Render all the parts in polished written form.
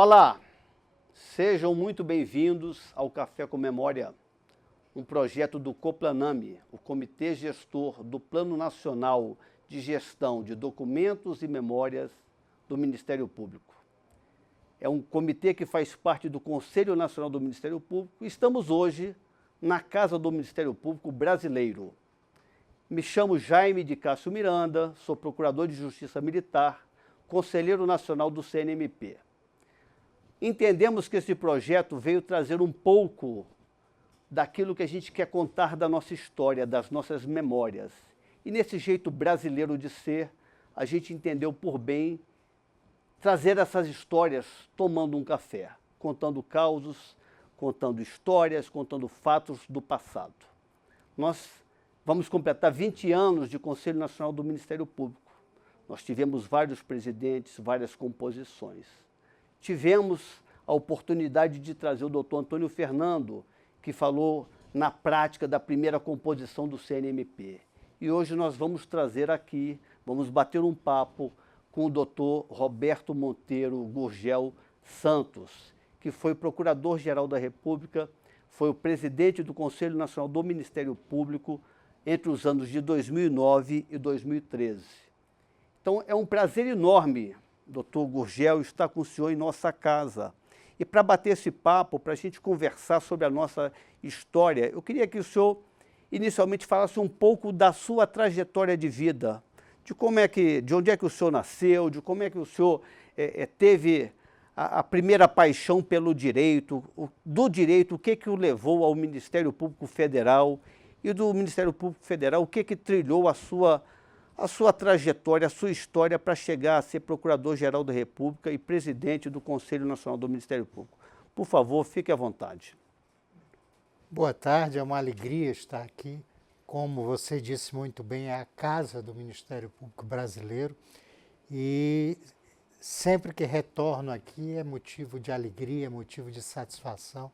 Olá, sejam muito bem-vindos ao Café com Memória, um projeto do Coplaname, o Comitê Gestor do Plano Nacional de Gestão de Documentos e Memórias do Ministério Público. É um comitê que faz parte do Conselho Nacional do Ministério Público. Estamos hoje na Casa do Ministério Público Brasileiro. Me chamo Jaime de Cássio Miranda, sou Procurador de Justiça Militar, Conselheiro Nacional do CNMP. Entendemos que esse projeto veio trazer um pouco daquilo que a gente quer contar da nossa história, das nossas memórias. E nesse jeito brasileiro de ser, a gente entendeu por bem trazer essas histórias tomando um café, contando causos, contando histórias, contando fatos do passado. Nós vamos completar 20 anos de Conselho Nacional do Ministério Público. Nós tivemos vários presidentes, várias composições. Tivemos a oportunidade de trazer o doutor Antônio Fernando, que falou na prática da primeira composição do CNMP. E hoje nós vamos trazer aqui, vamos bater um papo com o doutor Roberto Monteiro Gurgel Santos, que foi Procurador-Geral da República, foi o presidente do Conselho Nacional do Ministério Público entre os anos de 2009 e 2013. Então é um prazer enorme, doutor Gurgel, estar com o senhor em nossa casa. E para bater esse papo, para a gente conversar sobre a nossa história, eu queria que o senhor inicialmente falasse um pouco da sua trajetória de vida, de onde é que o senhor nasceu, de como é que o senhor teve a primeira paixão pelo direito, o que o levou ao Ministério Público Federal, e do Ministério Público Federal, o que trilhou a sua trajetória, a sua história para chegar a ser Procurador-Geral da República e presidente do Conselho Nacional do Ministério Público. Por favor, fique à vontade. Boa tarde, é uma alegria estar aqui. Como você disse muito bem, é a casa do Ministério Público Brasileiro e sempre que retorno aqui é motivo de alegria, motivo de satisfação,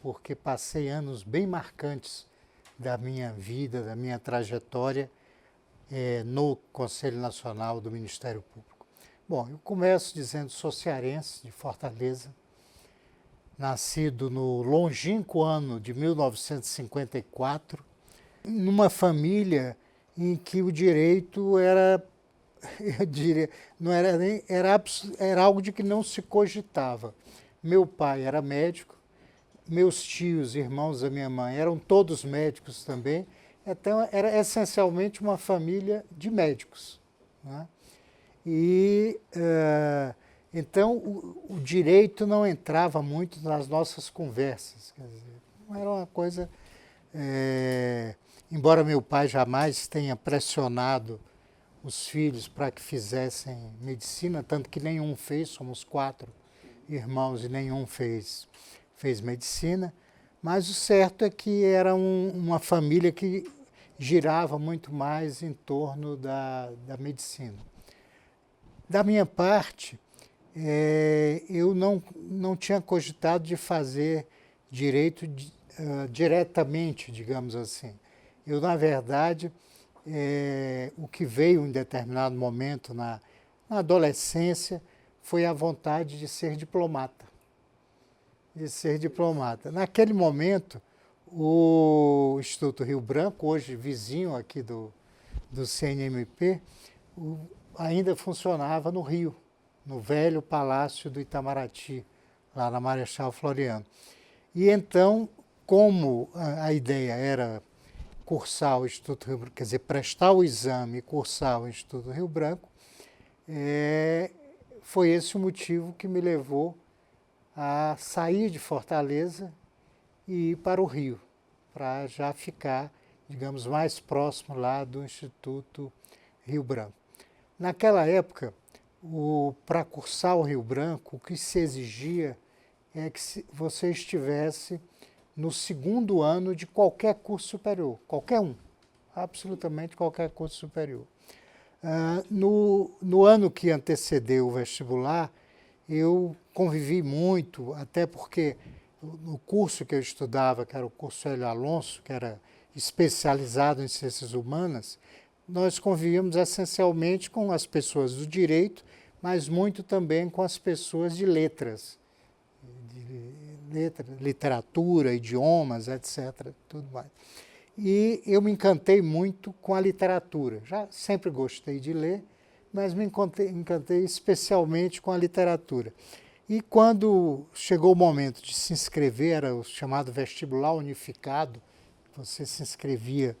porque passei anos bem marcantes da minha vida, da minha trajetória no Conselho Nacional do Ministério Público. Bom, eu começo dizendo sou cearense, de Fortaleza, nascido no longínquo ano de 1954, numa família em que o direito era, eu diria, não era nem, era algo de que não se cogitava. Meu pai era médico, meus tios, irmãos da minha mãe, eram todos médicos também, então era essencialmente uma família de médicos, né? E então o direito não entrava muito nas nossas conversas, quer dizer, não era uma coisa... embora meu pai jamais tenha pressionado os filhos para que fizessem medicina, tanto que nenhum fez, somos 4 irmãos e nenhum fez medicina, mas o certo é que era uma família que girava muito mais em torno da medicina. Da minha parte, eu não tinha cogitado de fazer direito diretamente, digamos assim. Eu, na verdade, o que veio em determinado momento na adolescência foi a vontade de ser diplomata. Naquele momento, o Instituto Rio Branco, hoje vizinho aqui do CNMP, ainda funcionava no Rio, no velho Palácio do Itamaraty, lá na Marechal Floriano. E então, como a ideia era cursar o Instituto Rio Branco, quer dizer, prestar o exame e cursar o Instituto Rio Branco, foi esse o motivo que me levou a sair de Fortaleza e ir para o Rio, para já ficar, digamos, mais próximo lá do Instituto Rio Branco. Naquela época, para cursar o Rio Branco, o que se exigia é que você estivesse no 2º ano de qualquer curso superior, qualquer um, absolutamente qualquer curso superior. No ano que antecedeu o vestibular, eu convivi muito, até porque no curso que eu estudava, que era o curso Hélio Alonso, que era especializado em ciências humanas, nós convivíamos essencialmente com as pessoas do direito, mas muito também com as pessoas de letras. literatura, idiomas, etc., tudo mais. E eu me encantei muito com a literatura. Já sempre gostei de ler, mas me encantei especialmente com a literatura. E quando chegou o momento de se inscrever, era o chamado vestibular unificado, você se inscrevia,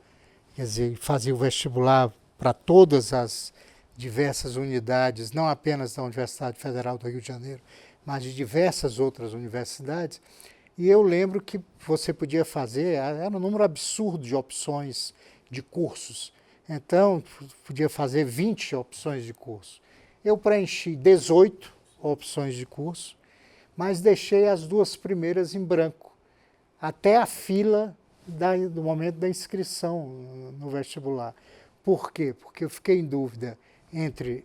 quer dizer, fazia o vestibular para todas as diversas unidades, não apenas da Universidade Federal do Rio de Janeiro, mas de diversas outras universidades. E eu lembro que você podia fazer, era um número absurdo de opções de cursos. Então, podia fazer 20 opções de curso. Eu preenchi 18 opções de curso, mas deixei as 2 primeiras em branco, até a fila do momento da inscrição no vestibular. Por quê? Porque eu fiquei em dúvida entre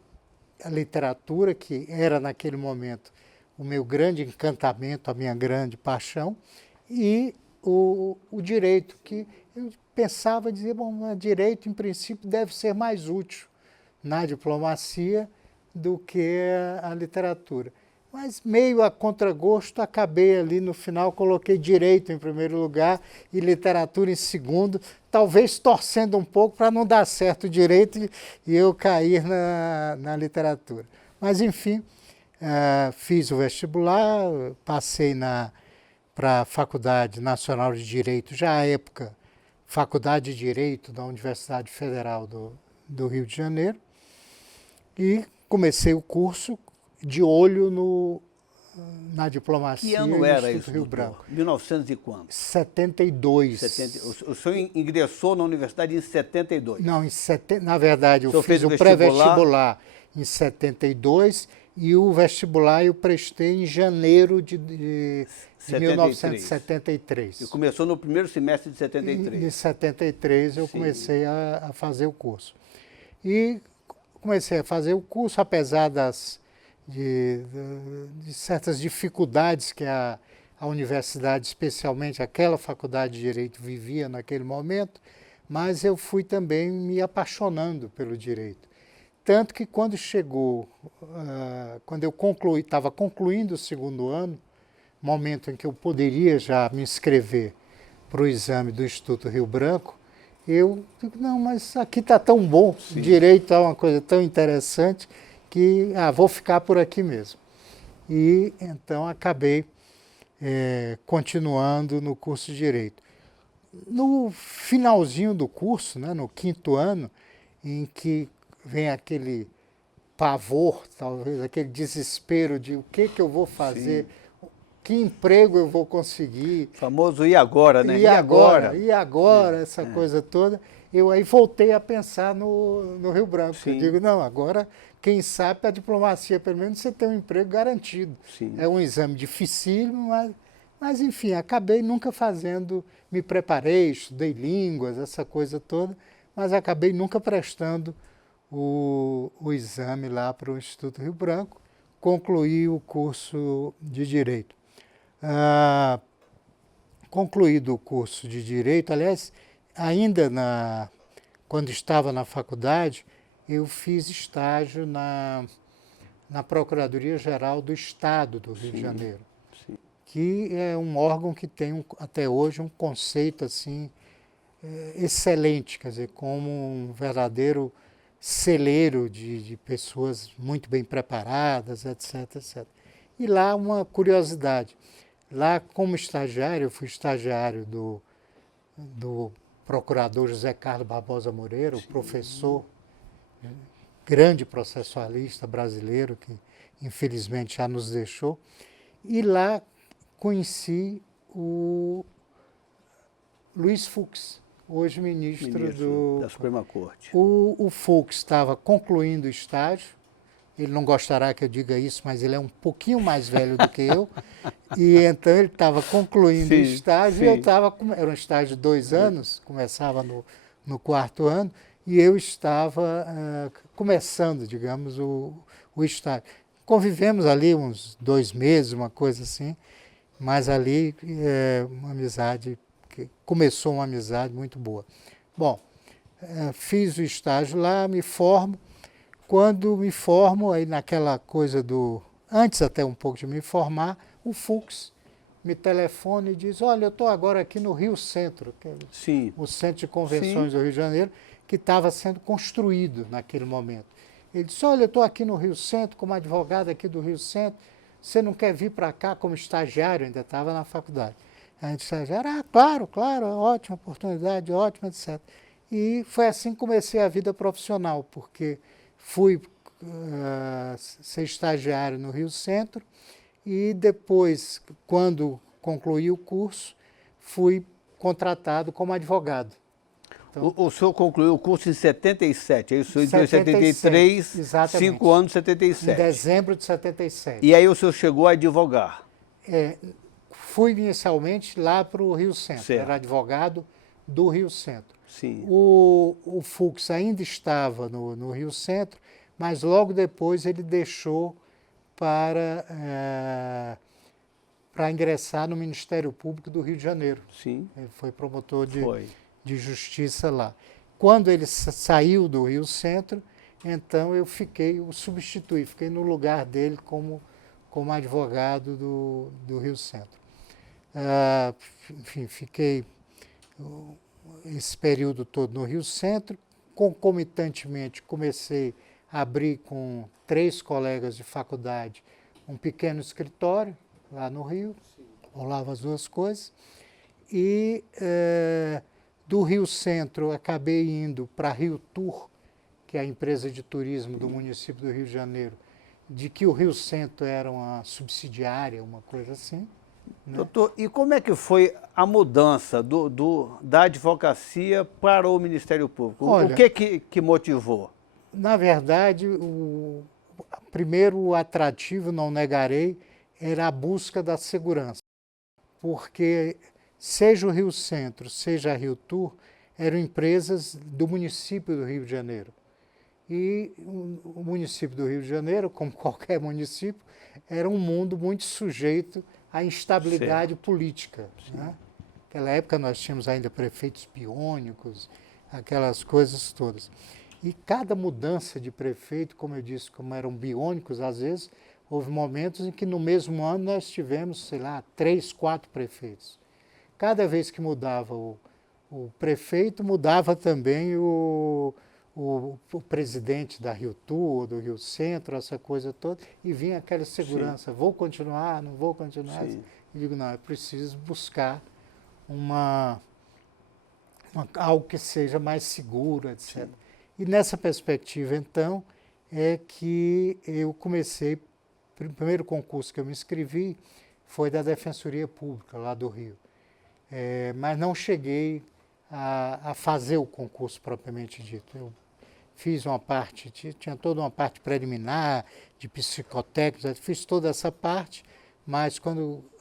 a literatura, que era naquele momento o meu grande encantamento, a minha grande paixão, e o direito, que eu pensava, dizia, bom, direito em princípio deve ser mais útil na diplomacia do que a literatura. Mas meio a contragosto, acabei ali no final, coloquei direito em primeiro lugar e literatura em segundo, talvez torcendo um pouco para não dar certo o direito e eu cair na literatura. Mas enfim, fiz o vestibular, passei para a Faculdade Nacional de Direito, já à época, Faculdade de Direito da Universidade Federal do Rio de Janeiro, e comecei o curso de olho na diplomacia. Que ano era isso, Rio doutor? Branco? 1900 e quanto? 72. O senhor ingressou na universidade em 72? Não, na verdade, eu fiz o pré-vestibular em 72 e o vestibular eu prestei em janeiro de 1973. E começou no primeiro semestre de 73? Em 73 eu comecei a fazer o curso. E comecei a fazer o curso, apesar de certas dificuldades que a universidade, especialmente aquela faculdade de Direito, vivia naquele momento, mas eu fui também me apaixonando pelo direito. Tanto que quando chegou, quando eu estava concluindo o segundo ano, momento em que eu poderia já me inscrever para o exame do Instituto Rio Branco, eu digo, não, mas aqui está tão bom, direito é uma coisa tão interessante, que vou ficar por aqui mesmo. E então acabei continuando no curso de Direito. No finalzinho do curso, né, no 5º ano, em que vem aquele pavor, talvez, aquele desespero de o que eu vou fazer, que emprego eu vou conseguir. O famoso e agora, né? E agora? E agora, essa coisa toda. Eu aí voltei a pensar no Rio Branco. Eu digo, não, agora, quem sabe a diplomacia, pelo menos você tem um emprego garantido. Sim. É um exame dificílimo, mas enfim, acabei nunca fazendo, me preparei, estudei línguas, essa coisa toda, mas acabei nunca prestando o exame lá para o Instituto Rio Branco, concluí o curso de Direito. Concluído o curso de Direito, aliás, ainda quando estava na faculdade, eu fiz estágio na Procuradoria-Geral do Estado do Rio de Janeiro, que é um órgão que tem até hoje um conceito assim excelente, quer dizer, como um verdadeiro celeiro de pessoas muito bem preparadas, etc, etc. E lá uma curiosidade, lá como estagiário, eu fui estagiário do procurador José Carlos Barbosa Moreira, o professor, grande processualista brasileiro, que infelizmente já nos deixou, e lá conheci o Luiz Fux, hoje ministro da Suprema Corte. O Fux estava concluindo o estágio, ele não gostará que eu diga isso, mas ele é um pouquinho mais velho do que eu, e então ele estava concluindo o estágio, e eu estava, era um estágio de 2 anos, começava no 4º ano, e eu estava começando, digamos, o estágio. Convivemos ali uns 2 meses, uma coisa assim, mas ali uma amizade, começou uma amizade muito boa. Bom, fiz o estágio lá, me formo. Quando me formo, aí naquela coisa antes até um pouco de me formar, o Fux me telefona e diz, olha, eu estou agora aqui no Rio Centro, que é Sim. o Centro de Convenções Sim. do Rio de Janeiro, que estava sendo construído naquele momento. Ele disse, olha, eu estou aqui no Rio Centro, como advogado aqui do Rio Centro, você não quer vir para cá como estagiário? Ainda estava na faculdade. A gente estagiário, claro, claro, ótima oportunidade, ótima, etc. E foi assim que comecei a vida profissional, porque fui ser estagiário no Rio Centro e depois, quando concluí o curso, fui contratado como advogado. Então, o senhor concluiu o curso em 77, é isso? Em 73, 5 anos, 77. Em dezembro de 77. E aí o senhor chegou a advogar? Fui inicialmente lá para o Rio Centro, certo. Era advogado do Rio Centro. Sim. O Fux ainda estava no Rio Centro, mas logo depois ele deixou para ingressar no Ministério Público do Rio de Janeiro. Sim. Ele foi promotor de justiça lá. Quando ele saiu do Rio Centro, então eu substituí, fiquei no lugar dele como advogado do Rio Centro. Enfim, fiquei esse período todo no Rio Centro. Concomitantemente, comecei a abrir com 3 colegas de faculdade um pequeno escritório lá no Rio, rolava as 2 coisas. E do Rio Centro acabei indo para a Rio Tour, que é a empresa de turismo do município do Rio de Janeiro, de que o Rio Centro era uma subsidiária, uma coisa assim. Né? Doutor, e como é que foi a mudança da advocacia para o Ministério Público? Olha, o que motivou? Na verdade, o primeiro atrativo, não negarei, era a busca da segurança. Porque seja o Rio Centro, seja a Rio Tour, eram empresas do município do Rio de Janeiro. E o município do Rio de Janeiro, como qualquer município, era um mundo muito sujeito à instabilidade política. Né? Naquela época nós tínhamos ainda prefeitos biônicos, aquelas coisas todas. E cada mudança de prefeito, como eu disse, como eram biônicos, às vezes, houve momentos em que no mesmo ano nós tivemos, sei lá, 3, 4 prefeitos. Cada vez que mudava o prefeito, mudava também o presidente da Rio Tour, do Rio Centro, essa coisa toda, e vinha aquela segurança, Sim. Vou continuar, não vou continuar? Sim. E digo, não, é preciso buscar algo que seja mais seguro, etc. Sim. E nessa perspectiva, então, é que eu comecei, o primeiro concurso que eu me inscrevi foi da Defensoria Pública, lá do Rio. Mas não cheguei a fazer o concurso propriamente dito. Eu fiz uma parte, tinha toda uma parte preliminar, de psicotécnicos, fiz toda essa parte, mas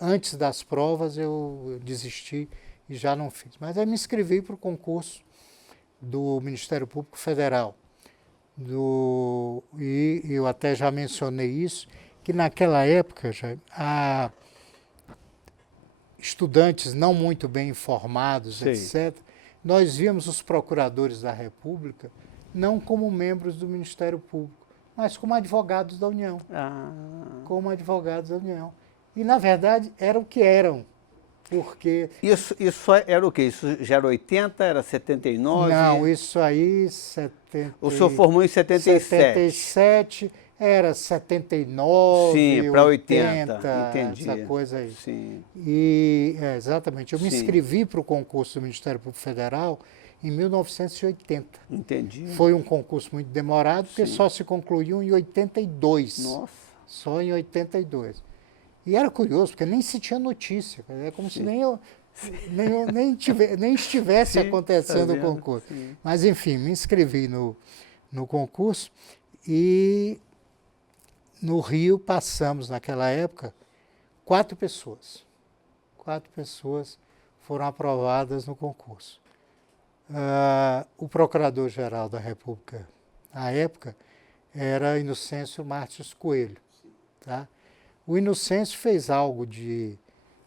antes das provas eu desisti e já não fiz. Mas aí me inscrevi para o concurso do Ministério Público Federal. E eu até já mencionei isso, que naquela época estudantes não muito bem informados, Sim. etc., nós víamos os procuradores da República não como membros do Ministério Público, mas como advogados da União. Como advogados da União. E, na verdade, eram o que eram. Porque... Isso era o quê? Isso já era 80, era 79? Não, isso aí... O senhor formou em 77. 77, era 79, Sim, para 80, entendi. Essa coisa aí. Sim. E, exatamente, eu me inscrevi para o concurso do Ministério Público Federal em 1980. Entendi. Foi um concurso muito demorado, porque Sim. só se concluiu em 82. Nossa. Só em 82. E era curioso, porque nem se tinha notícia. É como Sim. se nem estivesse Sim, acontecendo o concurso. Sim. Mas, enfim, me inscrevi no concurso e no Rio passamos, naquela época, 4 pessoas. 4 pessoas foram aprovadas no concurso. O Procurador-Geral da República, na época, era Inocêncio Mártires Coelho. Tá? O Inocêncio fez algo de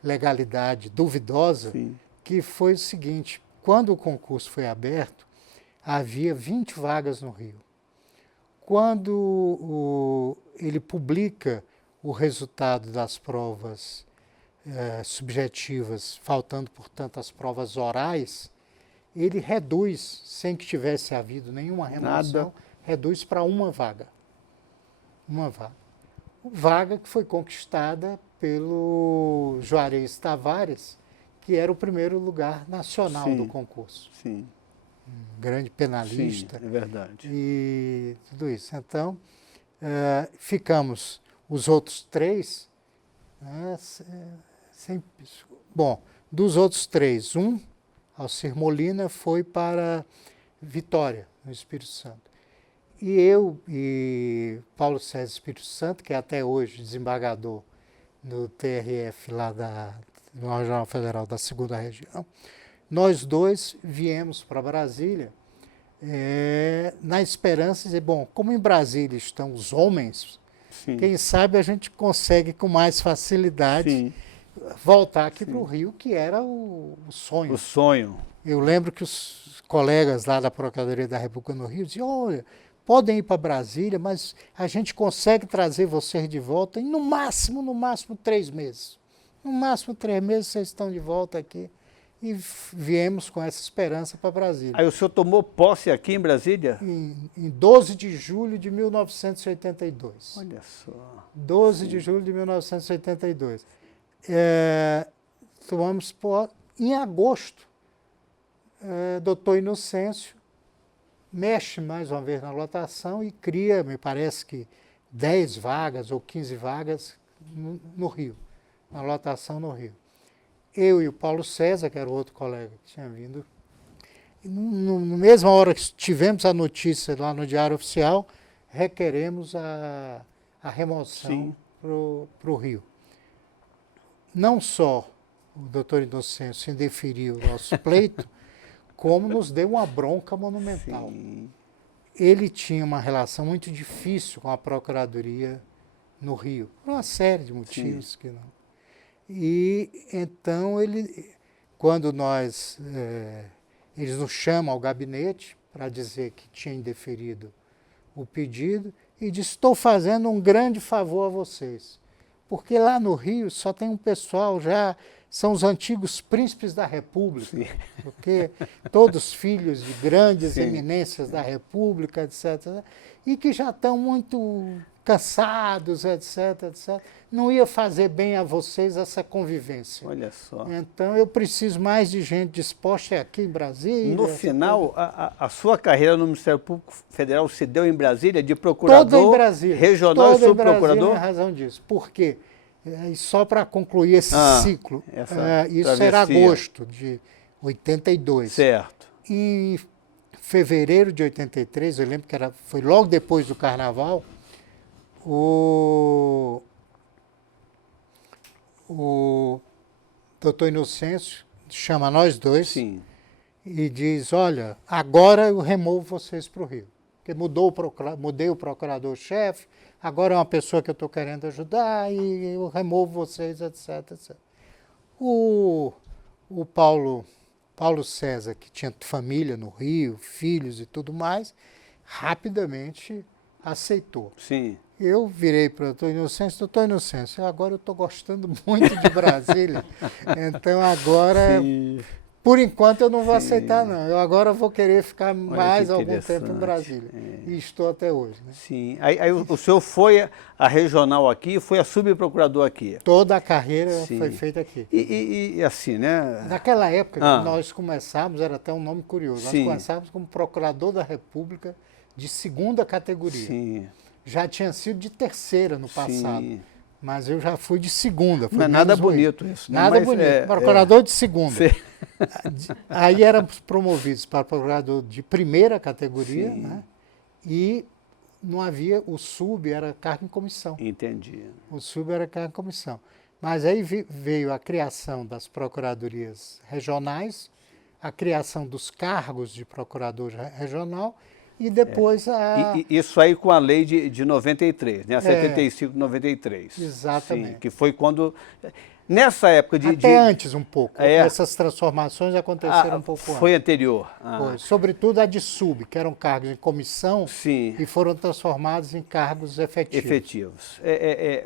legalidade duvidosa, Sim. que foi o seguinte, quando o concurso foi aberto, havia 20 vagas no Rio. Quando ele publica o resultado das provas subjetivas, faltando, portanto, as provas orais, ele reduz, sem que tivesse havido nenhuma remoção, reduz para uma vaga. Uma vaga. Vaga que foi conquistada pelo Juarez Tavares, que era o primeiro lugar nacional do concurso. Sim. Um grande penalista. Sim, é verdade. E tudo isso. Então, ficamos os outros 3. Bom, dos outros 3, Alcir Molina, foi para Vitória, no Espírito Santo. E eu e Paulo César Espírito Santo, que é até hoje desembargador do TRF lá no Regional Federal da 2ª Região, nós 2 viemos para Brasília na esperança de, bom, como em Brasília estão os homens, sim, quem sabe a gente consegue com mais facilidade, sim, voltar aqui para o Rio, que era o sonho. O sonho. Eu lembro que os colegas lá da Procuradoria da República no Rio diziam, olha, podem ir para Brasília, mas a gente consegue trazer vocês de volta em no máximo 3 meses. No máximo 3 meses vocês estão de volta aqui. E viemos com essa esperança para Brasília. Aí o senhor tomou posse aqui em Brasília? Em 12 de julho de 1982. Olha só. 12 sim, de julho de 1982. Tomamos posse em agosto. Doutor Inocêncio mexe mais uma vez na lotação e cria, me parece que 10 vagas ou 15 vagas no Rio, na lotação no Rio. Eu e o Paulo César, que era o outro colega que tinha vindo, na mesma hora que tivemos a notícia lá no Diário Oficial, requeremos a remoção para o Rio. Não só o doutor Inocêncio indeferiu o nosso pleito, como nos deu uma bronca monumental. Sim. Ele tinha uma relação muito difícil com a Procuradoria no Rio, por uma série de motivos. Sim. Que não. E então quando eles nos chamam ao gabinete para dizer que tinha indeferido o pedido, e disse, estou fazendo um grande favor a vocês, porque lá no Rio só tem um pessoal já, são os antigos príncipes da República, sim, porque todos filhos de grandes sim, eminências da República, etc., e que já estão muito cansados, etc., etc., não ia fazer bem a vocês essa convivência. Olha só. Então, eu preciso mais de gente disposta aqui em Brasília. No final, a sua carreira no Ministério Público Federal se deu em Brasília, de procurador toda em Brasília, regional toda e subprocurador? Em razão disso. Por quê? E só para concluir esse ciclo, isso era agosto de 82. Certo. Em fevereiro de 83, eu lembro que foi logo depois do Carnaval, o doutor Inocêncio chama nós 2 sim, e diz, olha, agora eu removo vocês para o Rio, porque mudei o procurador-chefe, agora é uma pessoa que eu estou querendo ajudar e eu removo vocês, etc., etc. O Paulo César, que tinha família no Rio, filhos e tudo mais, rapidamente aceitou. Sim. Eu virei para o doutor Inocêncio, agora eu estou gostando muito de Brasília, então agora, sim, por enquanto eu não vou sim, aceitar não, eu agora vou querer ficar mais algum tempo em Brasília, e estou até hoje. Né? Sim, aí o senhor foi a regional aqui, foi a subprocurador aqui? Toda a carreira sim, foi feita aqui. E assim, né? Naquela época, que nós começávamos, era até um nome curioso, sim, nós começávamos como procurador da República de 2ª categoria. Sim. Já tinha sido de 3ª no passado, sim, mas eu já fui de 2ª. Não é nada bonito isso. Nada bonito. Procurador de 2ª. Aí éramos promovidos para procurador de 1ª categoria, né? E não havia, o sub era cargo em comissão. Entendi. O sub era cargo em comissão. Mas aí veio a criação das procuradorias regionais, a criação dos cargos de procurador regional, e depois isso aí com a lei de 93, né? A 75 de 93. Exatamente. Sim, que foi quando... Nessa época Até antes um pouco. É. Essas transformações aconteceram um pouco foi antes. anterior. Foi. Sobretudo a de sub, que eram cargos em comissão Sim. e foram transformados em cargos efetivos.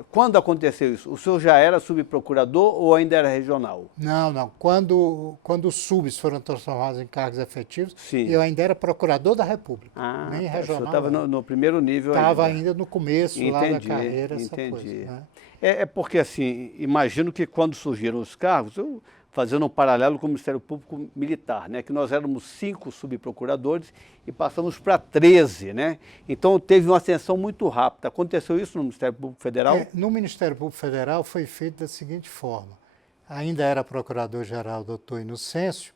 Quando aconteceu isso? O senhor já era subprocurador ou ainda era regional? Não. Quando os subs foram transformados em cargos efetivos, Sim. eu ainda era procurador da República, nem regional. O senhor estava no primeiro nível Estava ainda no começo lá da carreira, essa entendi. coisa. Né? É porque, assim, imagino que quando surgiram os cargos, eu fazendo um paralelo com o Ministério Público Militar, né, que nós éramos 5 subprocuradores e passamos para 13, né? Então teve uma ascensão muito rápida. Aconteceu isso no Ministério Público Federal? No Ministério Público Federal foi feito da seguinte forma. Ainda era procurador-geral doutor Inocêncio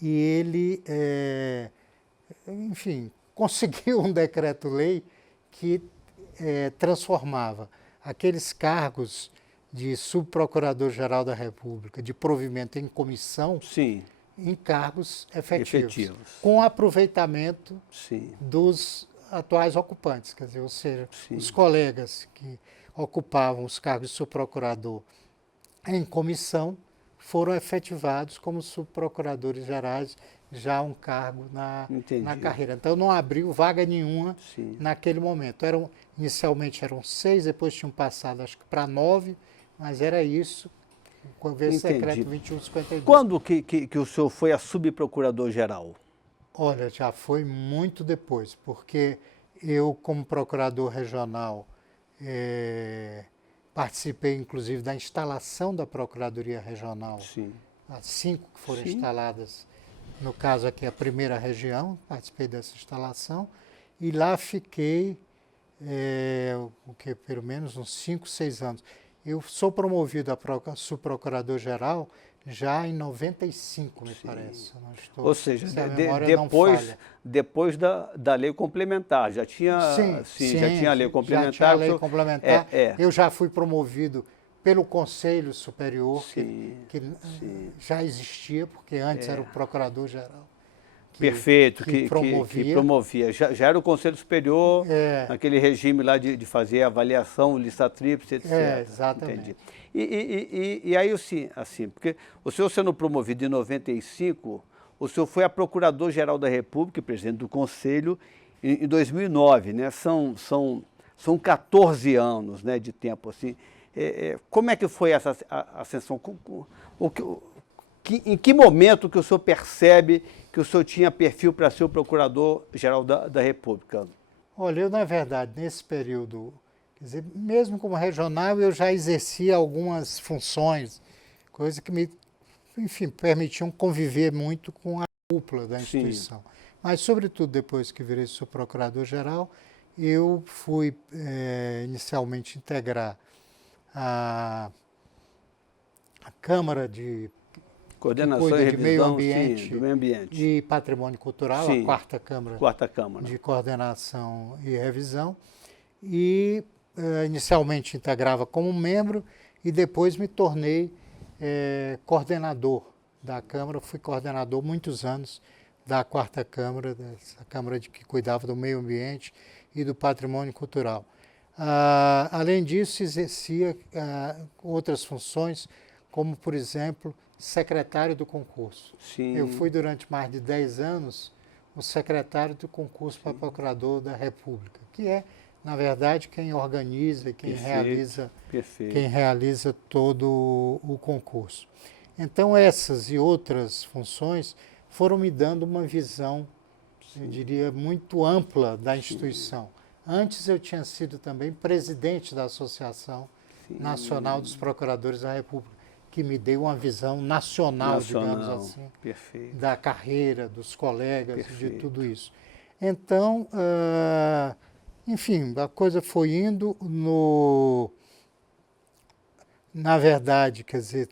e ele, enfim, conseguiu um decreto-lei que transformava aqueles cargos de subprocurador-geral da República, de provimento em comissão, Sim. em cargos efetivos. Com aproveitamento dos atuais ocupantes, quer dizer, ou seja, os colegas que ocupavam os cargos de subprocurador em comissão foram efetivados como subprocuradores gerais, já um cargo na carreira. Então não abriu vaga nenhuma naquele momento. Inicialmente eram 6, depois tinham passado acho que para 9, mas era isso, com o decreto 2152. Quando que o senhor foi a subprocurador-geral? Olha, já foi muito depois, porque eu, como procurador regional, participei inclusive da instalação da Procuradoria Regional, as 5 que foram instaladas, no caso aqui a primeira região, participei dessa instalação, e lá fiquei pelo menos uns 5, 6 anos. Eu sou promovido a subprocurador-geral já em 95, me parece. Ou seja, depois da lei complementar. Já tinha, já tinha a lei complementar. Já tinha a lei complementar. Eu já fui promovido pelo Conselho Superior, que já existia, porque antes era o Procurador-Geral. Perfeito, que promovia. Já era o Conselho Superior, aquele regime lá de fazer avaliação, lista tríplice, etc. Exatamente. Entendi. E aí, assim, porque o senhor sendo promovido em 95, o senhor foi a Procurador-Geral da República, presidente do Conselho, em 2009, né? São 14 anos, né, de tempo, assim. Como é que foi essa ascensão? Em que momento que o senhor percebe que o senhor tinha perfil para ser o Procurador-Geral da República? Olha, eu, na verdade, nesse período, quer dizer, mesmo como regional, eu já exercia algumas funções, coisas que me, enfim, permitiam conviver muito com a cúpula da instituição. Mas, sobretudo, depois que virei subprocurador-geral, eu fui inicialmente integrar a Câmara de Coordenação e de Meio Revisão Ambiente, do Meio Ambiente e Patrimônio Cultural, a quarta Câmara de Coordenação e Revisão, e inicialmente integrava como membro e depois me tornei coordenador da Câmara. Fui coordenador muitos anos da quarta Câmara, dessa Câmara que cuidava do meio ambiente e do patrimônio cultural. Além disso, exercia outras funções, como, por exemplo, secretário do concurso. Eu fui, durante mais de 10 anos, o secretário do concurso para procurador da República, que é, na verdade, quem organiza e quem realiza todo o concurso. Então, essas e outras funções foram me dando uma visão, eu diria, muito ampla da instituição. Antes eu tinha sido também presidente da Associação Nacional dos Procuradores da República, que me deu uma visão nacional, digamos assim, da carreira, dos colegas, de tudo isso. Então, enfim, a coisa foi indo na verdade, quer dizer,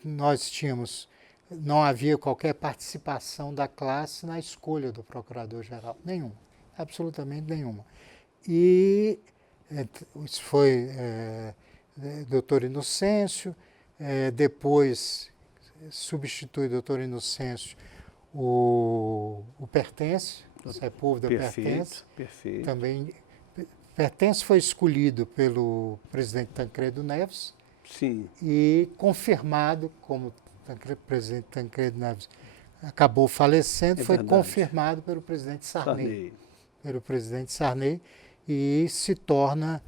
não havia qualquer participação da classe na escolha do procurador-geral, nenhuma, absolutamente nenhuma. E isso foi doutor Inocêncio, depois substitui o doutor Inocêncio o Pertence, o Sepúlveda Pertence. Também, Pertence foi escolhido pelo presidente Tancredo Neves Sim. e confirmado, como o presidente Tancredo Neves acabou falecendo, foi verdade. confirmado pelo presidente Sarney. pelo presidente Sarney, e se torna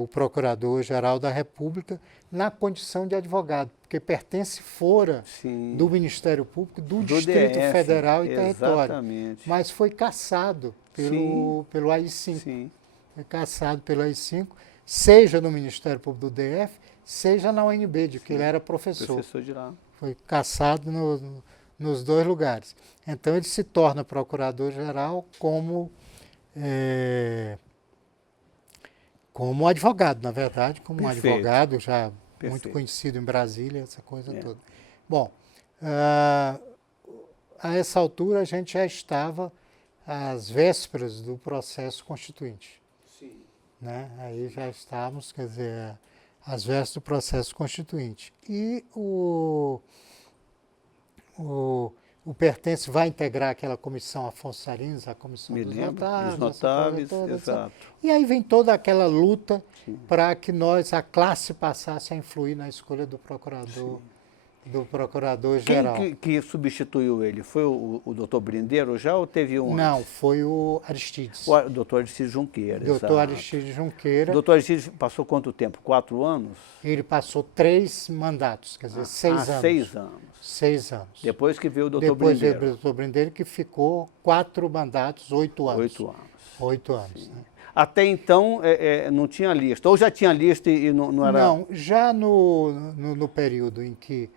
o Procurador-Geral da República na condição de advogado, porque pertence fora Sim. do Ministério Público do Distrito DF, Federal e Território, exatamente. mas foi cassado pelo AI-5. Sim. Foi cassado pelo AI-5, seja no Ministério Público do DF, seja na UNB, de que ele era professor. Professor de lá. Foi cassado nos dois lugares. Então ele se torna procurador-geral como advogado, na verdade, como Perfeito. um advogado já Perfeito. muito conhecido em Brasília, essa coisa toda. Bom, a essa altura a gente já estava às vésperas do processo constituinte. Sim. Né? Aí já estávamos, quer dizer, às vésperas do processo constituinte. E o Pertence vai integrar aquela comissão Afonso Sarinos, a comissão Me dos lembro, notáveis. dos notáveis, toda, exato. E aí vem toda aquela luta para que a classe passasse a influir na escolha do procurador-geral. Quem que substituiu ele? Foi o doutor Brindeiro já ou teve um Não, antes? foi o Aristides. O doutor Aristides Junqueira, Doutor exato. Aristides Junqueira. O doutor Aristides passou quanto tempo? 4 anos? Ele passou 3 mandatos, quer dizer, 6 anos. 6 anos. 6 anos. Depois que veio o doutor Depois Brindeiro. veio o doutor Brindeiro, que ficou 4 mandatos, 8 anos. 8 anos. 8 anos. Né? Até então não tinha lista, ou já tinha lista e não era... Não, já no período em que,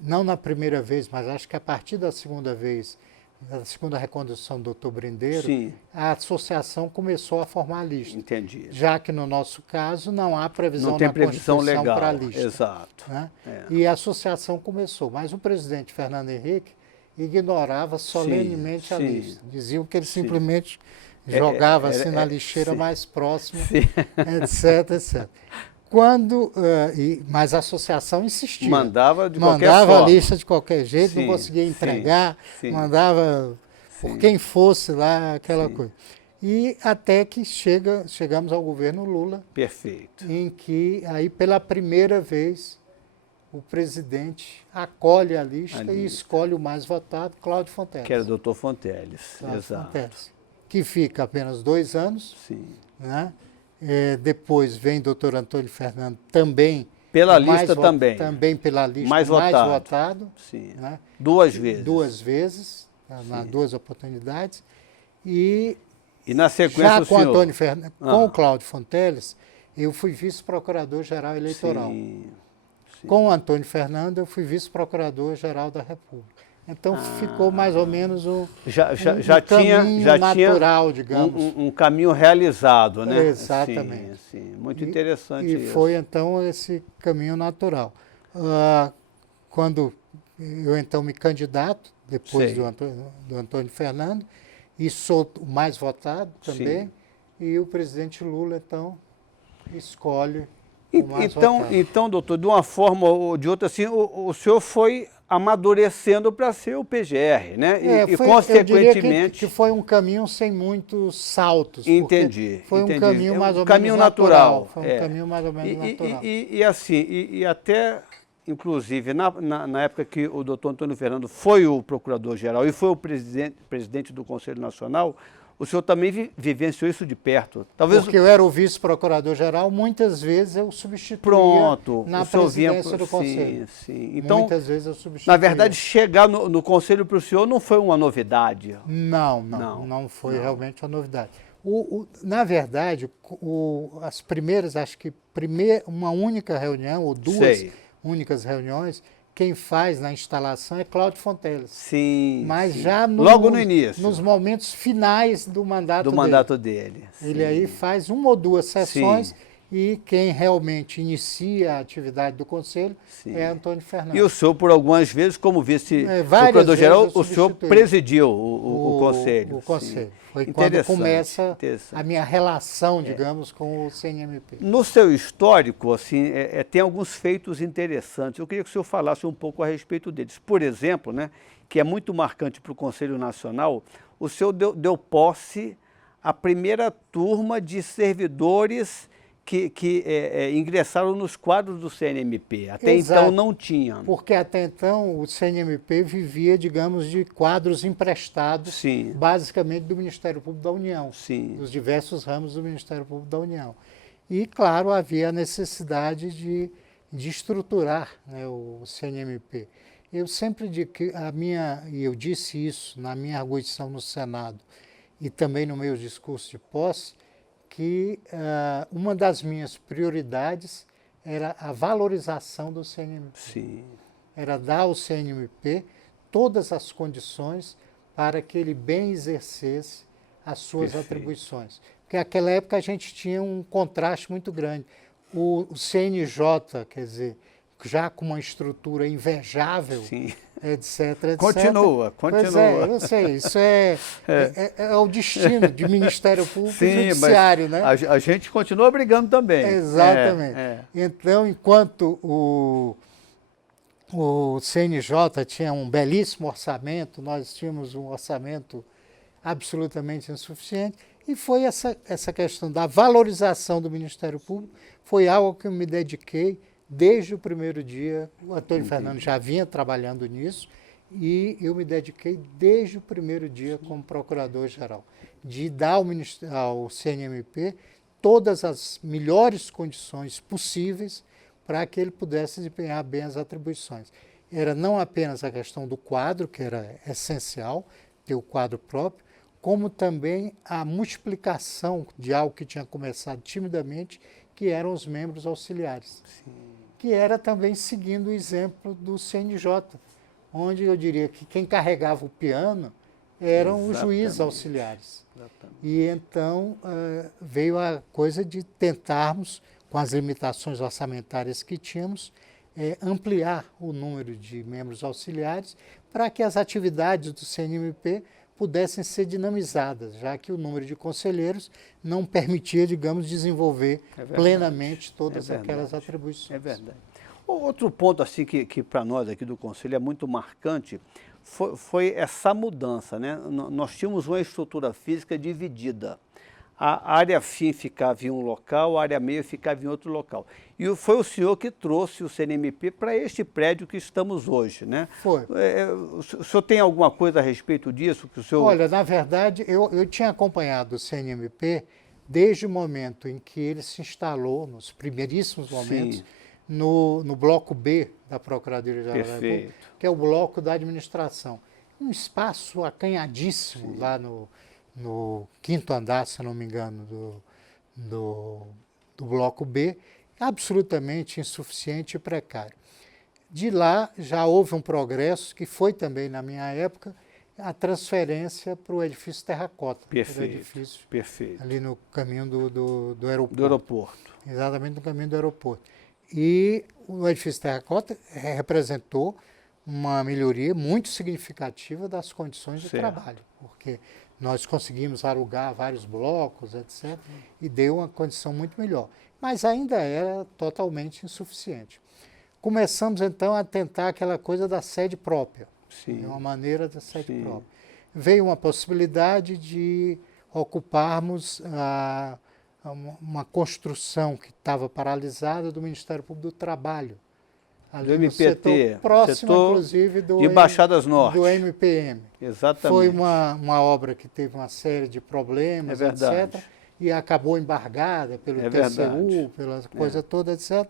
não na primeira vez, mas acho que a partir da segunda vez, da segunda recondução do doutor Brindeiro, Sim. a associação começou a formar a lista. Entendi. Já que no nosso caso não há previsão Não tem na previsão Constituição legal, para a lista. exato. Né? É. E a associação começou, mas o presidente Fernando Henrique ignorava solenemente a sim. lista. Diziam que ele simplesmente jogava assim na lixeira mais próxima, etc, etc. Mas a associação insistia. Mandava de qualquer forma. Mandava a lista de qualquer jeito, Sim, não conseguia sim, entregar, sim. mandava por quem fosse lá, aquela coisa. E até que chegamos ao governo Lula, Perfeito. em que aí pela primeira vez o presidente acolhe a lista e escolhe o mais votado, Cláudio Fonteles. Que era o doutor Fonteles, Cláudio exato. Fonteles, que fica apenas 2 anos. Sim. Né? Depois vem o doutor Antônio Fernando, também. Pela lista também. Também pela lista Mais votado. Sim. Né? 2 vezes. 2 vezes, nas 2 oportunidades. E na sequência já o com senhor... Antônio Fernando, com o Cláudio Fonteles, eu fui vice-procurador-geral eleitoral. Sim. Com o Antônio Fernando, eu fui vice-procurador-geral da República. Então ficou mais ou menos um caminho natural, digamos. Um caminho realizado, né? Exatamente. Sim. Muito interessante isso. E foi então esse caminho natural. Quando eu então me candidato, depois do Antônio Fernando, e sou o mais votado também, e o presidente Lula então escolhe o mais votado. Então, doutor, de uma forma ou de outra, assim, o senhor foi amadurecendo para ser o PGR, né? E consequentemente... que foi um caminho sem muitos saltos. Entendi. Foi um caminho mais ou menos natural. Foi um caminho mais ou menos natural. E até, inclusive, na época que o doutor Antônio Fernando foi o procurador-geral e foi o presidente do Conselho Nacional, o senhor também vivenciou isso de perto. Talvez... Porque eu era o vice-procurador-geral, muitas vezes eu substituía na presidência do Conselho. Sim. Então, muitas vezes eu substituía. Na verdade, chegar no Conselho para o senhor não foi uma novidade? Não foi realmente uma novidade. Na verdade, as primeiras, acho que uma única reunião, ou 2 únicas reuniões, quem faz na instalação é Cláudio Fonteles. Sim. Mas já logo no início. Nos momentos finais do mandato dele. Ele aí faz 1 ou 2 sessões e quem realmente inicia a atividade do Conselho é Antônio Fernando. E o senhor, por algumas vezes, como vice-procurador-geral, o senhor presidiu o Conselho. O Conselho. Foi quando começa a minha relação, digamos, com o CNMP. No seu histórico, assim, tem alguns feitos interessantes. Eu queria que o senhor falasse um pouco a respeito deles. Por exemplo, né, que é muito marcante para o Conselho Nacional, o senhor deu posse à primeira turma de servidores ingressaram nos quadros do CNMP. Até Exato. então não tinha. Porque até então o CNMP vivia, digamos, de quadros emprestados, Sim. basicamente do Ministério Público da União, Sim. dos diversos ramos do Ministério Público da União. E, claro, havia a necessidade de estruturar, né, o CNMP. Eu sempre digo que e eu disse isso na minha arguição no Senado e também no meu discurso de posse, que uma das minhas prioridades era a valorização do CNMP. Sim. Era dar ao CNMP todas as condições para que ele bem exercesse as suas Perfeito. atribuições. Porque naquela época a gente tinha um contraste muito grande. O CNJ, quer dizer, já com uma estrutura invejável, Sim. etc. Continua. Pois é, eu sei, isso é o destino de Ministério Público Sim, e Judiciário, né? A gente continua brigando também. Exatamente. Então, enquanto o CNJ tinha um belíssimo orçamento, nós tínhamos um orçamento absolutamente insuficiente, e foi essa questão da valorização do Ministério Público, foi algo que eu me dediquei desde o primeiro dia. O Antônio Fernando já vinha trabalhando nisso, e eu me dediquei desde o primeiro dia como procurador-geral, de dar ao CNMP todas as melhores condições possíveis para que ele pudesse desempenhar bem as atribuições. Era não apenas a questão do quadro, que era essencial, ter o quadro próprio, como também a multiplicação de algo que tinha começado timidamente, que eram os membros auxiliares. Sim. Que era também seguindo o exemplo do CNJ, onde eu diria que quem carregava o piano eram os juízes auxiliares. Exatamente. E então veio a coisa de tentarmos, com as limitações orçamentárias que tínhamos, ampliar o número de membros auxiliares para que as atividades do CNMP pudessem ser dinamizadas, já que o número de conselheiros não permitia, digamos, desenvolver plenamente todas aquelas atribuições. É verdade. Outro ponto assim que para nós aqui do Conselho é muito marcante foi essa mudança, né? Nós tínhamos uma estrutura física dividida. A área fim ficava em um local, a área meio ficava em outro local. E foi o senhor que trouxe o CNMP para este prédio que estamos hoje, né? Foi. O senhor tem alguma coisa a respeito disso? Que o senhor... Olha, na verdade, eu tinha acompanhado o CNMP desde o momento em que ele se instalou, nos primeiríssimos momentos, no bloco B da Procuradoria-Geral da República, que é o bloco da administração. Um espaço acanhadíssimo lá no quinto andar, se não me engano, do bloco B, absolutamente insuficiente e precário. De lá já houve um progresso, que foi também na minha época, a transferência para o edifício terracota. Perfeito, edifício perfeito. Ali no caminho do aeroporto. Do aeroporto. Exatamente no caminho do aeroporto. E o edifício terracota representou uma melhoria muito significativa das condições de trabalho, porque nós conseguimos alugar vários blocos, etc., e deu uma condição muito melhor. Mas ainda era totalmente insuficiente. Começamos, então, a tentar aquela coisa da sede própria, uma maneira da sede própria. Veio uma possibilidade de ocuparmos uma construção que estava paralisada do Ministério Público do Trabalho, ali do MPT, setor próximo, inclusive, de Baixadas Norte. Do MPM. Exatamente. Foi uma obra que teve uma série de problemas, etc., e acabou embargada pelo TCU, pela coisa toda, etc.,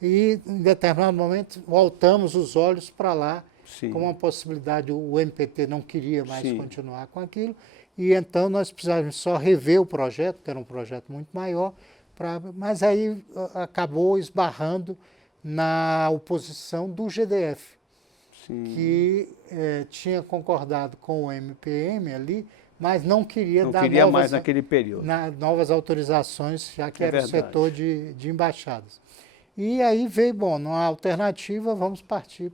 e em determinado momento voltamos os olhos para lá, com uma possibilidade, o MPT não queria mais continuar com aquilo, e então nós precisávamos só rever o projeto, que era um projeto muito maior, mas aí acabou esbarrando na oposição do GDF, que tinha concordado com o MPM ali, mas não queria dar mais naquele período. Novas autorizações, já que era o setor de embaixadas. E aí veio, numa alternativa, vamos partir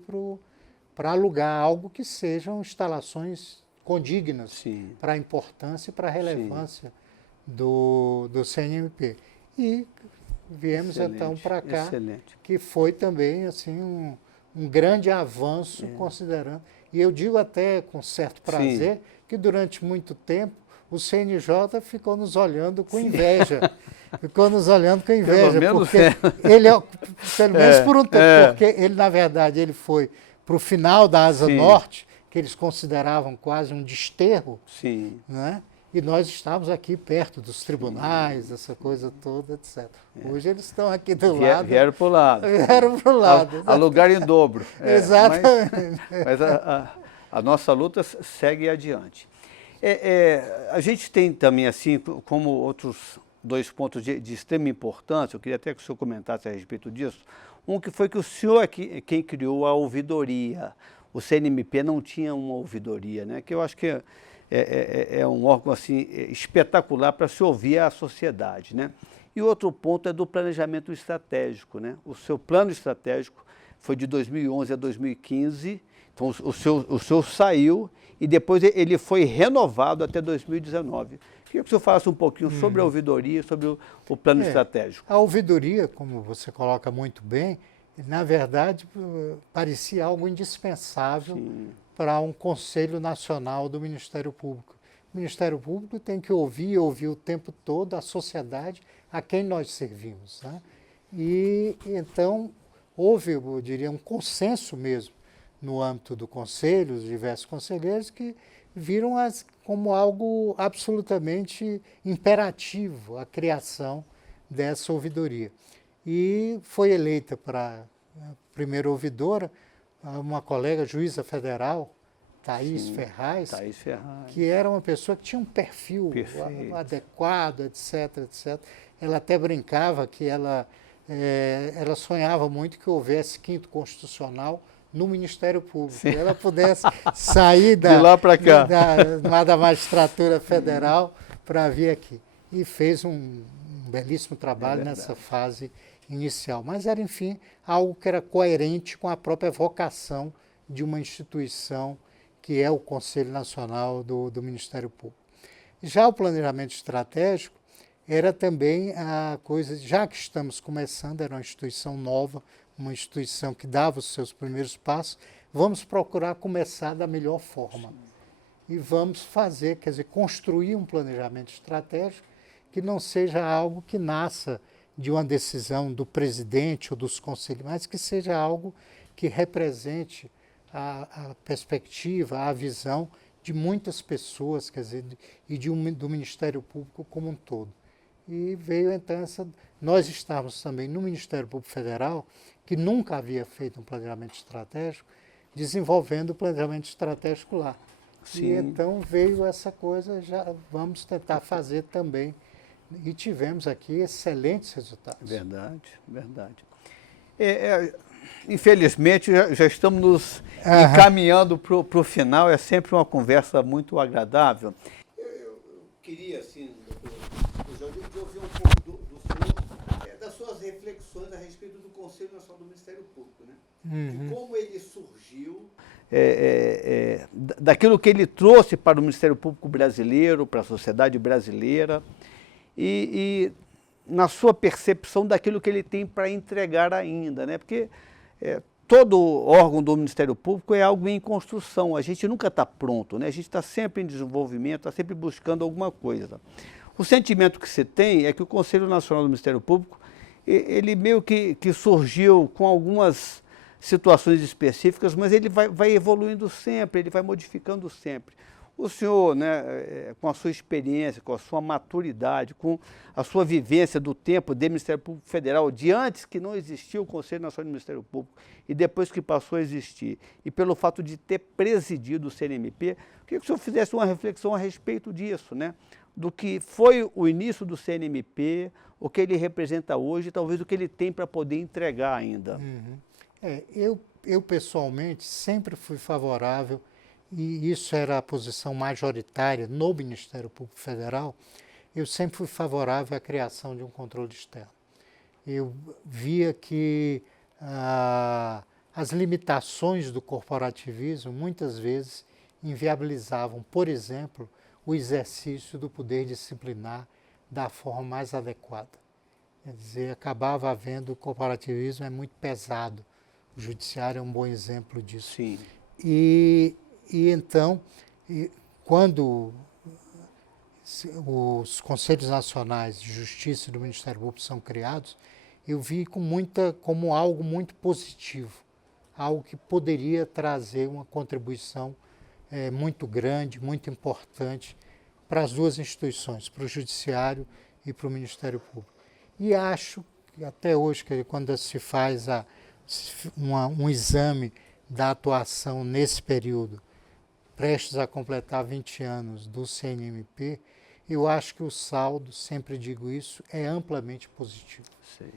para alugar algo que sejam instalações condignas para a importância e para a relevância do CNMP. E viemos então para cá, que foi também assim um grande avanço, considerando. E eu digo até com certo prazer que durante muito tempo o CNJ ficou nos olhando com inveja. ficou nos olhando com inveja, Pelo menos porque ele, pelo menos por um tempo, porque ele, na verdade, ele foi para o final da Asa Sim. Norte, que eles consideravam quase um desterro, Sim. né? E nós estávamos aqui perto dos tribunais, essa coisa toda, etc. Hoje eles estão aqui do lado. Vieram para o lado. Vieram para o lado. Alugar em dobro. Exatamente. Mas a nossa luta segue adiante. A gente tem também, assim, como outros dois pontos de extrema importância, eu queria até que o senhor comentasse a respeito disso. Um que foi que o senhor é quem criou a ouvidoria. O CNMP não tinha uma ouvidoria, né? Que eu acho que é um órgão assim, espetacular para se ouvir a sociedade, né? E outro ponto é do planejamento estratégico, né? O seu plano estratégico foi de 2011 a 2015, então o seu saiu e depois ele foi renovado até 2019. Queria que o senhor falasse um pouquinho sobre a ouvidoria, sobre o plano estratégico. A ouvidoria, como você coloca muito bem, na verdade parecia algo indispensável para um Conselho Nacional do Ministério Público. O Ministério Público tem que ouvir o tempo todo a sociedade a quem nós servimos, né? E então houve, eu diria, um consenso mesmo no âmbito do Conselho, os diversos conselheiros que viram como algo absolutamente imperativo a criação dessa ouvidoria. E foi eleita para a primeira ouvidora uma colega juíza federal, Thaís Ferraz, que era uma pessoa que tinha um perfil adequado, etc, etc. Ela até brincava que ela sonhava muito que houvesse quinto constitucional no Ministério Público. Que ela pudesse sair de lá para cá, da magistratura federal para vir aqui. E fez um belíssimo trabalho nessa fase inicial. Mas era, enfim, algo que era coerente com a própria vocação de uma instituição que é o Conselho Nacional do Ministério Público. Já o planejamento estratégico era também a coisa, já que estamos começando, era uma instituição nova, uma instituição que dava os seus primeiros passos, vamos procurar começar da melhor forma. E vamos fazer, quer dizer, construir um planejamento estratégico que não seja algo que nasça de uma decisão do presidente ou dos conselheiros, mas que seja algo que represente a perspectiva, a visão de muitas pessoas, quer dizer, e do Ministério Público como um todo. E veio então nós estávamos também no Ministério Público Federal, que nunca havia feito um planejamento estratégico, desenvolvendo o planejamento estratégico lá. Sim. E então veio essa coisa, já vamos tentar fazer também. E tivemos aqui excelentes resultados. Verdade, verdade. Infelizmente, já estamos nos encaminhando para o final, é sempre uma conversa muito agradável. Eu queria, assim, doutor, de ouvir um pouco do senhor, das suas reflexões a respeito do Conselho Nacional do Ministério Público, né? De como ele surgiu, daquilo que ele trouxe para o Ministério Público brasileiro, para a sociedade brasileira, e na sua percepção daquilo que ele tem para entregar ainda, né? Porque todo órgão do Ministério Público é algo em construção, a gente nunca está pronto, né? A gente está sempre em desenvolvimento, está sempre buscando alguma coisa. O sentimento que se tem é que o Conselho Nacional do Ministério Público, ele meio que surgiu com algumas situações específicas, mas ele vai evoluindo sempre, ele vai modificando sempre. O senhor, né, com a sua experiência, com a sua maturidade, com a sua vivência do tempo de Ministério Público Federal, de antes que não existia o Conselho Nacional do Ministério Público e depois que passou a existir, e pelo fato de ter presidido o CNMP, eu queria que o senhor fizesse uma reflexão a respeito disso, né? Do que foi o início do CNMP, o que ele representa hoje, talvez o que ele tem para poder entregar ainda. Eu pessoalmente sempre fui favorável, e isso era a posição majoritária no Ministério Público Federal, eu sempre fui favorável à criação de um controle externo. Eu via que as limitações do corporativismo muitas vezes inviabilizavam, por exemplo, o exercício do poder disciplinar da forma mais adequada. Quer dizer, acabava havendo, o corporativismo é muito pesado. O judiciário é um bom exemplo disso. Sim. E então, quando os Conselhos Nacionais de Justiça e do Ministério Público são criados, eu vi como algo muito positivo, algo que poderia trazer uma contribuição muito grande, muito importante para as duas instituições, para o Judiciário e para o Ministério Público. E acho que até hoje, quando se faz um exame da atuação nesse período, prestes a completar 20 anos do CNMP, eu acho que o saldo, sempre digo isso, é amplamente positivo. Sim.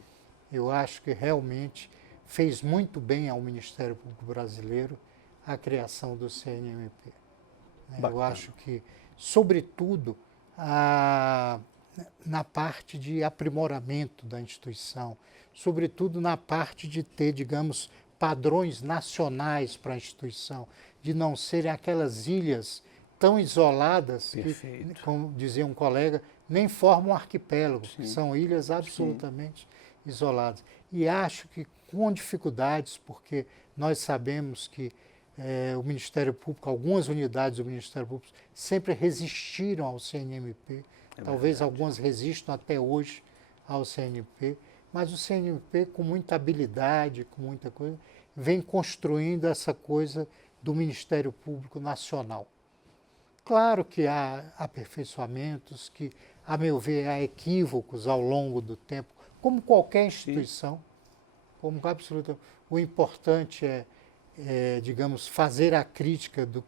Eu acho que realmente fez muito bem ao Ministério Público Brasileiro a criação do CNMP. Eu acho que, sobretudo, na parte de aprimoramento da instituição, sobretudo na parte de ter, digamos, padrões nacionais para a instituição, de não serem aquelas ilhas tão isoladas que, como dizia um colega, nem formam um arquipélago, que são ilhas absolutamente isoladas. E acho que com dificuldades, porque nós sabemos que o Ministério Público, algumas unidades do Ministério Público sempre resistiram ao CNMP, talvez algumas resistam até hoje ao CNMP, mas o CNMP, com muita habilidade, com muita coisa, vem construindo essa coisa do Ministério Público Nacional. Claro que há aperfeiçoamentos, que, a meu ver, há equívocos ao longo do tempo, como qualquer instituição, como absoluta. O importante digamos, fazer a crítica do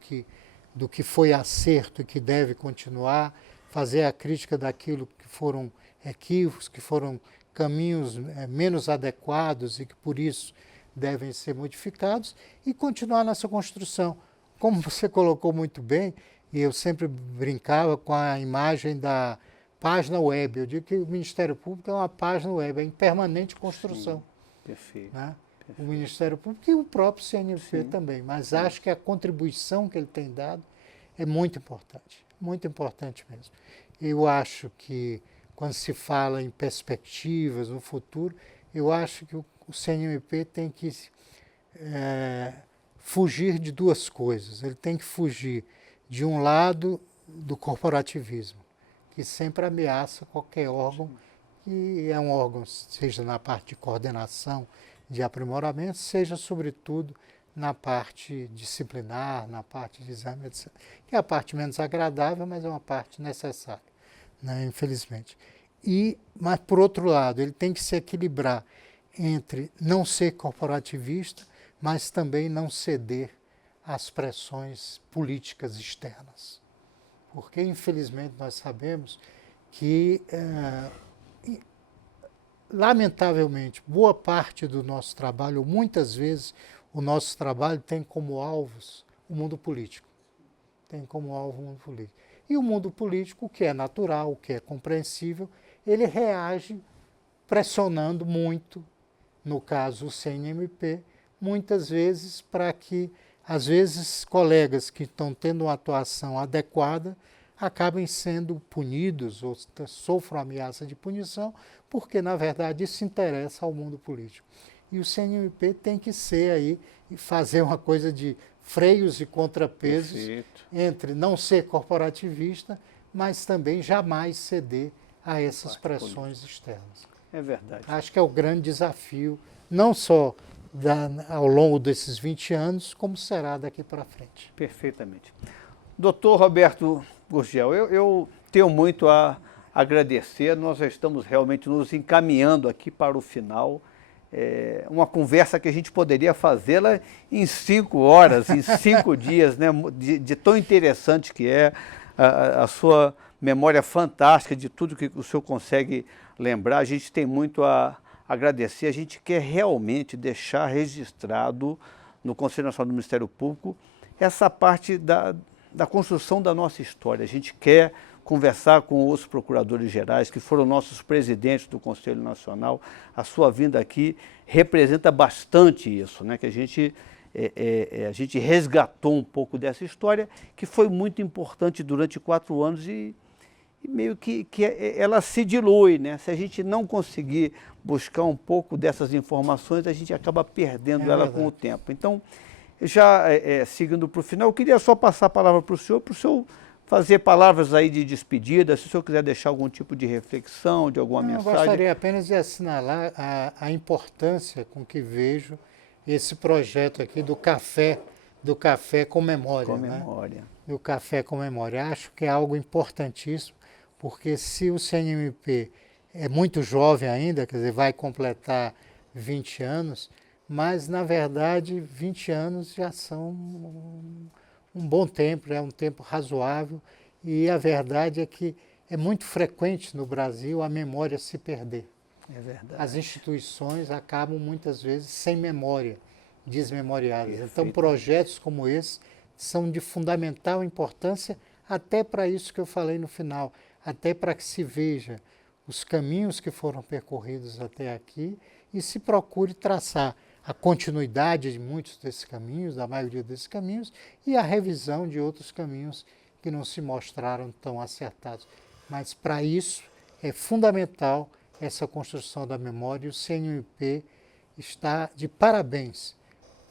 que foi acerto e que deve continuar, fazer a crítica daquilo que foram equívocos, que foram caminhos menos adequados e que, por isso, devem ser modificados e continuar nessa construção. Como você colocou muito bem, e eu sempre brincava com a imagem da página web, eu digo que o Ministério Público é uma página web, é em permanente construção. Sim, perfeito. Né? O Ministério Público e o próprio CNMP também, mas acho que a contribuição que ele tem dado é muito importante mesmo. Eu acho que, quando se fala em perspectivas no futuro, eu acho que o CNMP tem que fugir de duas coisas. Ele tem que fugir, de um lado, do corporativismo, que sempre ameaça qualquer órgão, que é um órgão, seja na parte de coordenação, de aprimoramento, seja, sobretudo, na parte disciplinar, na parte de exame, etc. Que é a parte menos agradável, mas é uma parte necessária, né, infelizmente. Mas, por outro lado, ele tem que se equilibrar entre não ser corporativista, mas também não ceder às pressões políticas externas. Porque, infelizmente, nós sabemos que, lamentavelmente, boa parte do nosso trabalho, ou muitas vezes, o nosso trabalho tem como alvos o mundo político. Tem como alvo o mundo político. E o mundo político, o que é natural, o que é compreensível, ele reage pressionando muito, no caso o CNMP, muitas vezes para que, às vezes, colegas que estão tendo uma atuação adequada acabem sendo punidos ou sofram ameaça de punição, porque, na verdade, isso interessa ao mundo político. E o CNMP tem que ser aí e fazer uma coisa de freios e contrapesos entre não ser corporativista, mas também jamais ceder a essas pressões externas. É verdade. Acho que é o grande desafio, não só ao longo desses 20 anos, como será daqui para frente. Perfeitamente. Doutor Roberto Gurgel, eu tenho muito a agradecer, nós já estamos realmente nos encaminhando aqui para o final. Uma conversa que a gente poderia fazê-la em 5 horas, em 5 dias, né? de tão interessante que é a sua memória fantástica de tudo que o senhor consegue lembrar. A gente tem muito a agradecer, a gente quer realmente deixar registrado no Conselho Nacional do Ministério Público essa parte da construção da nossa história. A gente quer conversar com os procuradores gerais, que foram nossos presidentes do Conselho Nacional. A sua vinda aqui representa bastante isso, né? Que a gente resgatou um pouco dessa história, que foi muito importante durante 4 anos e meio que ela se dilui, né? Se a gente não conseguir buscar um pouco dessas informações, a gente acaba perdendo ela com o tempo. Então, já seguindo para o final, eu queria só passar a palavra para o senhor fazer palavras aí de despedida, se o senhor quiser deixar algum tipo de reflexão, de alguma mensagem. Eu gostaria apenas de assinalar a importância com que vejo esse projeto aqui do Café com Memória. Com memória. Do Café com Memória. Acho que é algo importantíssimo, porque se o CNMP é muito jovem ainda, quer dizer, vai completar 20 anos, mas, na verdade, 20 anos já são um bom tempo, é um tempo razoável, e a verdade é que é muito frequente no Brasil a memória se perder. É verdade. As instituições acabam muitas vezes sem memória, desmemoriadas. Perfeito. Então, projetos como esse são de fundamental importância, até para isso que eu falei no final, até para que se veja os caminhos que foram percorridos até aqui e se procure traçar a continuidade de muitos desses caminhos, da maioria desses caminhos, e a revisão de outros caminhos que não se mostraram tão acertados. Mas para isso é fundamental essa construção da memória, e o CNMP está de parabéns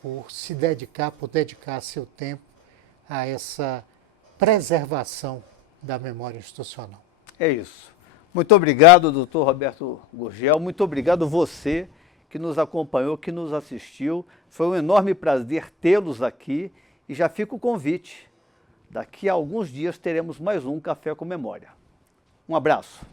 por se dedicar, por dedicar seu tempo a essa preservação da memória institucional. É isso. Muito obrigado, doutor Roberto Gurgel. Muito obrigado você que nos acompanhou, que nos assistiu. Foi um enorme prazer tê-los aqui e já fica o convite. Daqui a alguns dias teremos mais um Café com Memória. Um abraço.